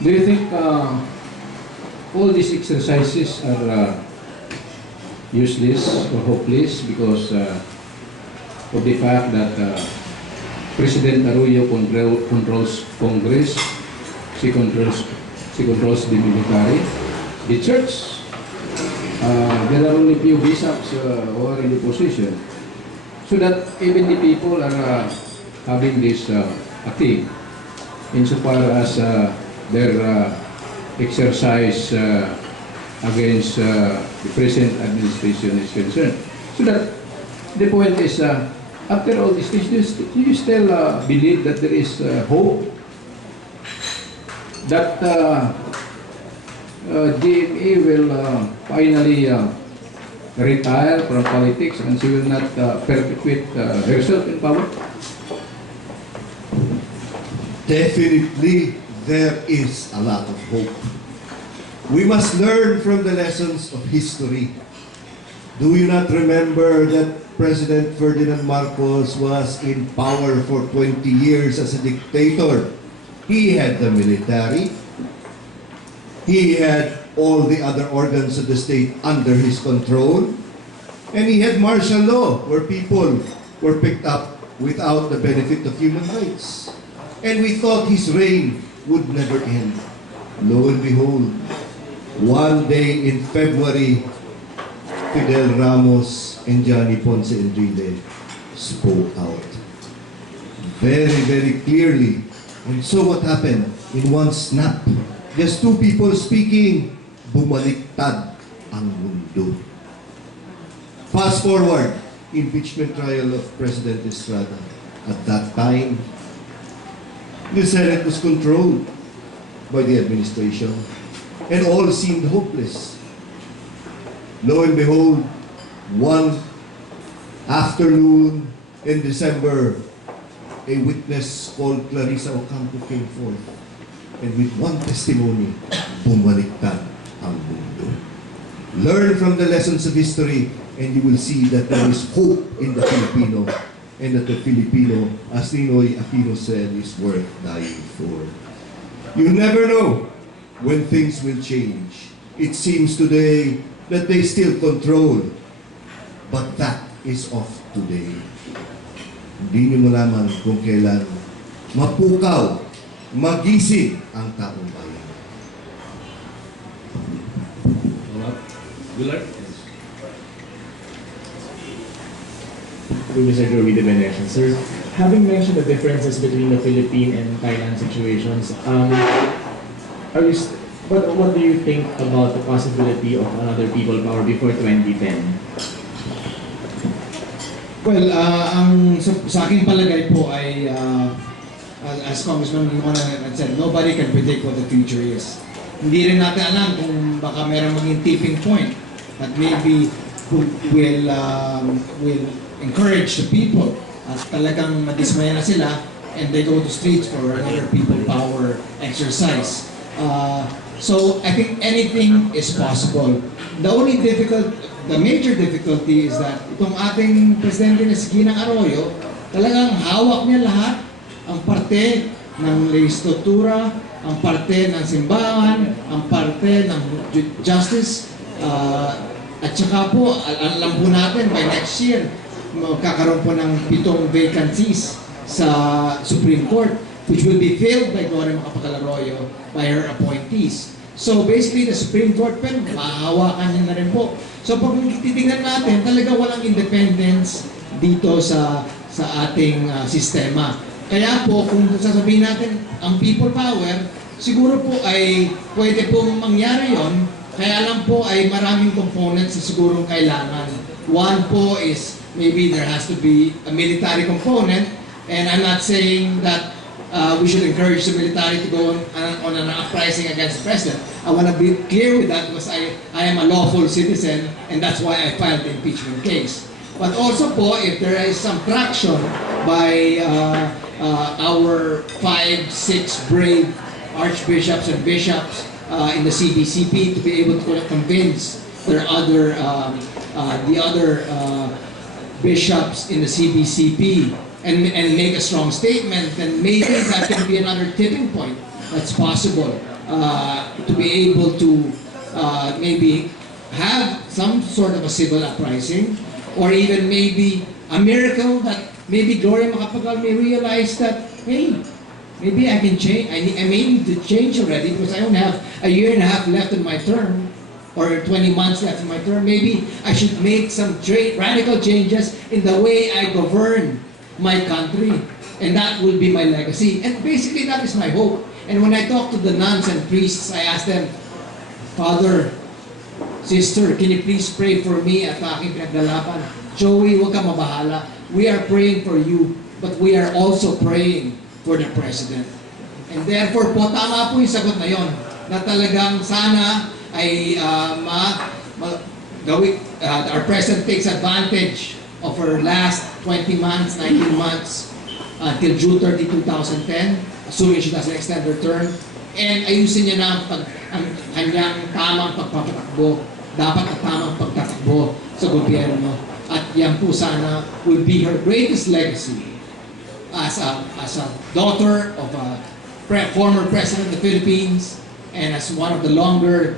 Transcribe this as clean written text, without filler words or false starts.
Do you think all these exercises are useless or hopeless because of the fact that President Arroyo controls Congress, she controls the military, the church? There are only few bishops who are in the position, so that even the people are having this thing insofar as their exercise against the present administration is concerned. So that the point is, after all this, do you still believe that there is hope that GMA will finally retire from politics and she will not perpetuate herself in power? Definitely, there is a lot of hope. We must learn from the lessons of history. Do you not remember that President Ferdinand Marcos was in power for 20 years as a dictator? He had the military. He had all the other organs of the state under his control. And he had martial law, where people were picked up without the benefit of human rights. And we thought his reign would never end. Lo and behold, one day in February, Fidel Ramos and Johnny Ponce Enrile spoke out very, very clearly. And so what happened? In one snap, just two people speaking, bumaliktad ang mundo. Fast forward, impeachment trial of President Estrada. At that time, the Senate was controlled by the administration, and all seemed hopeless. Lo and behold, one afternoon in December, a witness called Clarissa Ocampo came forth, and with one testimony, bumaliktad ang mundo. Learn from the lessons of history, and you will see that there is hope in the Filipino, and that the Filipino, as Ninoy Aquino said, is worth dying for. You never know when things will change. It seems today that they still control, but that is of today. Hindi niyo malaman kung kailan mapukaw, magising ang taong bayan. Mr. Joey de Venecia. Sir, having mentioned the differences between the Philippine and Thailand situations, what do you think about the possibility of another people power before 2010? Well, sa aking palagay po ay, as Congressman Limona said, nobody can predict what the future is. Hindi rin natin alam kung baka meron maging tipping point that maybe will encourage the people at talagang madismaya na sila and they go to streets for another people power exercise. So I think anything is possible. The major difficulty is that itong ating presidente na si Ginang Arroyo, talagang hawak niya lahat, ang parte ng legislatura, ang parte ng simbahan, ang parte ng justice, at saka po, alam po natin by next year, magkakaroon po ng 7 vacancies sa Supreme Court, which will be filled by Gloria Macapagal Arroyo by her appointees. So basically, the Supreme Court pen, mahahawakan niya na rin po. So pag titingnan natin, talaga walang independence dito sa ating sistema. Kaya po, kung sasabihin natin ang people power, siguro po ay pwede pong mangyari yon. Kaya lang po ay maraming components na sigurong kailangan. One po is maybe there has to be a military component, and I'm not saying that we should encourage the military to go on an uprising against the president. I want to be clear with that because I am a lawful citizen, and that's why I filed the impeachment case. But also po, if there is some traction by our 5, 6 brave archbishops and bishops in the CBCP to be able to convince their other the other bishops in the CBCP and make a strong statement, then maybe that can be another tipping point. That's possible. to be able to maybe have some sort of a civil uprising, or even maybe a miracle that maybe Gloria Macapagal may realize that, hey, maybe I can change. I may need to change already because I only have a year and a half left in my term, or 20 months left in my term. Maybe I should make some radical changes in the way I govern my country, and that will be my legacy. And basically, that is my hope. And when I talk to the nuns and priests, I ask them, Father, Sister, can you please pray for me at aking pinaglalaban? Joey, huwag ka mabahala. We are praying for you, but we are also praying for the President. And therefore po, tama po yung sagot na yon, na talagang sana ay our President takes advantage of her last 20 months, 19 months, until June 30, 2010, assuming she doesn't extend her term, and ayusin niya na ang kanyang tamang pagpapatakbo, dapat ang tamang pagtatakbo sa gobyerno. At yan po sana will be her greatest legacy as a daughter of a former President of the Philippines, and as one of the longer